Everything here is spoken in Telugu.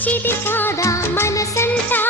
మంచిది కాదా మనసంతా?